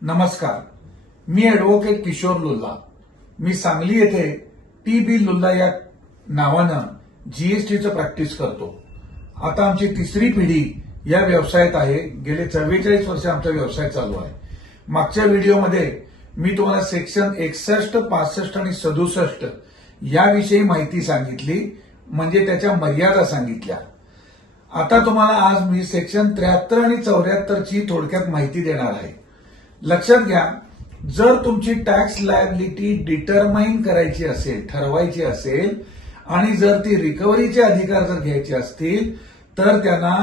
नमस्कार, मी ॲडव्होकेट किशोर लुल्ला. मी सांगली येथे टी.बी. लुल्ला या नावानं जीएसटीचं प्रॅक्टिस करतो. आता आमची तिसरी पिढी या व्यवसायात आहे. गेले 44 वर्ष आमचा व्यवसाय चालू आहे. मागच्या व्हिडिओमध्ये मी तुम्हाला सेक्शन 61, 65 आणि 67 याविषयी माहिती सांगितली, म्हणजे त्याच्या मर्यादा सांगितल्या. आता तुम्हाला आज मी सेक्शन 73 आणि 74 ची थोडक्यात माहिती देणार आहे. लक्षात घ्या, जर तुमची टॅक्स लायबिलिटी डिटरमाइन करायची असेल, ठरवायची असेल आणि जर ती रिकव्हरीचे अधिकार जर घ्यायचे असतील तर त्यांना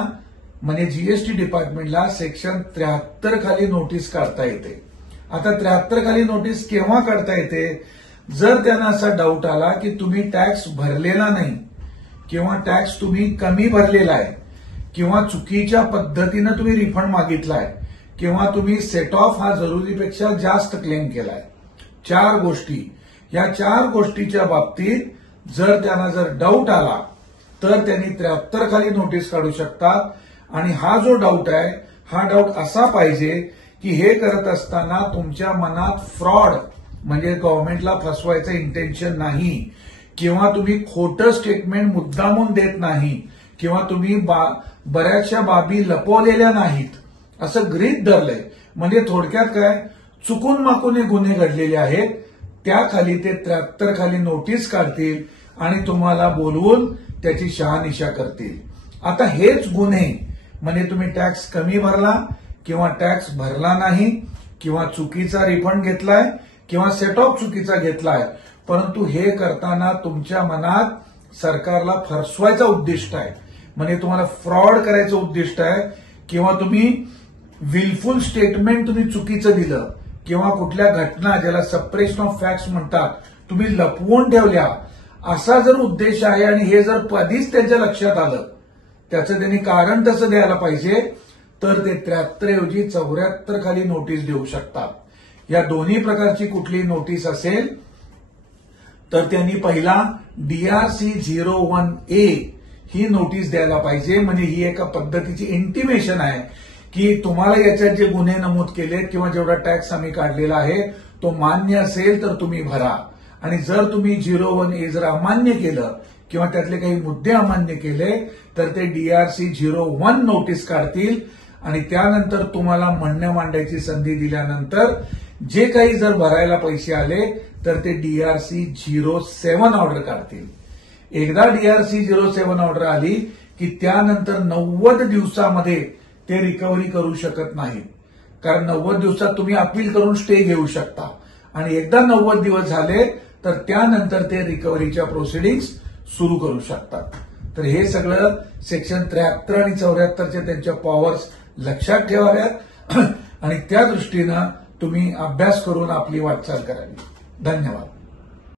म्हणजे जीएसटी डिपार्टमेंटला सेक्शन 73 खाली नोटीस काढता येते. आता 73 खाली नोटीस केव्हा काढता येते? जर त्यांना असा डाऊट आला की तुम्ही टॅक्स भरलेला नाही किंवा टॅक्स तुम्ही कमी भरलेला आहे किंवा चुकीच्या पद्धतीनं तुम्ही रिफंड मागितलाय किंवा तुम्ही सेट ऑफ हा जरुरीपेक्षा जास्त क्लेम केलाय. 4 गोष्टी. या 4 गोष्टीच्या बाबतीत जर त्यांना जर डाऊट आला तर त्यांनी 73 खाली नोटीस काढू शकतात. आणि हा जो डाऊट आहे, हा डाऊट असा पाहिजे की हे करत असताना तुमच्या मनात फ्रॉड म्हणजे गव्हर्नमेंटला फसवायचं इंटेन्शन नाही किंवा तुम्ही खोटं स्टेटमेंट मुद्दामून देत नाही किंवा तुम्ही बऱ्याचशा बाबी लपवलेल्या नाहीत असं गृहीत धरलंय. म्हणजे थोडक्यात काय, चुकून माकून हे गुन्हे घडलेले आहेत, त्याखाली ते 73 खाली नोटीस काढतील आणि तुम्हाला बोलवून त्याची शहानिशा करतील. आता हेच गुन्हे म्हणजे तुम्ही टॅक्स कमी भरला किंवा टॅक्स भरला नाही किंवा चुकीचा रिफंड घेतलाय किंवा सेट ऑफ चुकीचा घेतलाय, परंतु हे करताना तुमच्या मनात सरकारला फसवायचा उद्दिष्ट आहे, म्हणजे तुम्हाला फ्रॉड करायचं उद्दिष्ट आहे किंवा तुम्ही विलफुल स्टेटमेंट तुम्ही चुकीचं दिलं किंवा कुठल्या घटना ज्याला सप्रेशन ऑफ फॅक्ट्स म्हणतात तुम्ही लपवून ठेवल्या, असा जर उद्देश आहे आणि हे जर आधीच त्यांच्या लक्षात आलं, त्याचं त्यांनी कारण तसं द्यायला पाहिजे, तर ते 73 ऐवजी 74 खाली नोटीस देऊ शकतात. या दोन्ही प्रकारची कुठली नोटीस असेल तर त्यांनी पहिला DRC 01A ही नोटीस द्यायला पाहिजे. म्हणजे ही एका पद्धतीची इंटिमेशन आहे की तुम्हाला याच्यात जे गुन्हे नमूद केलेत किंवा जेवढा टॅक्स आम्ही काढलेला आहे तो मान्य असेल तर तुम्ही भरा, आणि जर तुम्ही 01A जर अमान्य केलं किंवा त्यातले काही मुद्दे अमान्य केले तर ते DRC 01 नोटीस काढतील आणि त्यानंतर तुम्हाला म्हणणं मांडायची संधी दिल्यानंतर जे काही जर भरायला पैसे आले तर ते DRC 07 ऑर्डर काढतील. एकदा DRC 07 ऑर्डर आली की त्यानंतर 90 दिवसामध्ये ते रिकव्हरी करू शकत नाहीत, कारण 90 दिवसात तुम्ही अपील करून स्टे घेऊ शकता आणि एकदा 90 दिवस झाले तर त्यानंतर ते रिकव्हरीच्या प्रोसिडिंग्स सुरू करू शकतात. तर हे सगळं सेक्शन 73 आणि 74च्या त्यांच्या पॉवर्स लक्षात ठेवाव्यात आणि त्या दृष्टीनं तुम्ही अभ्यास करून आपली वाटचाल करावी. धन्यवाद.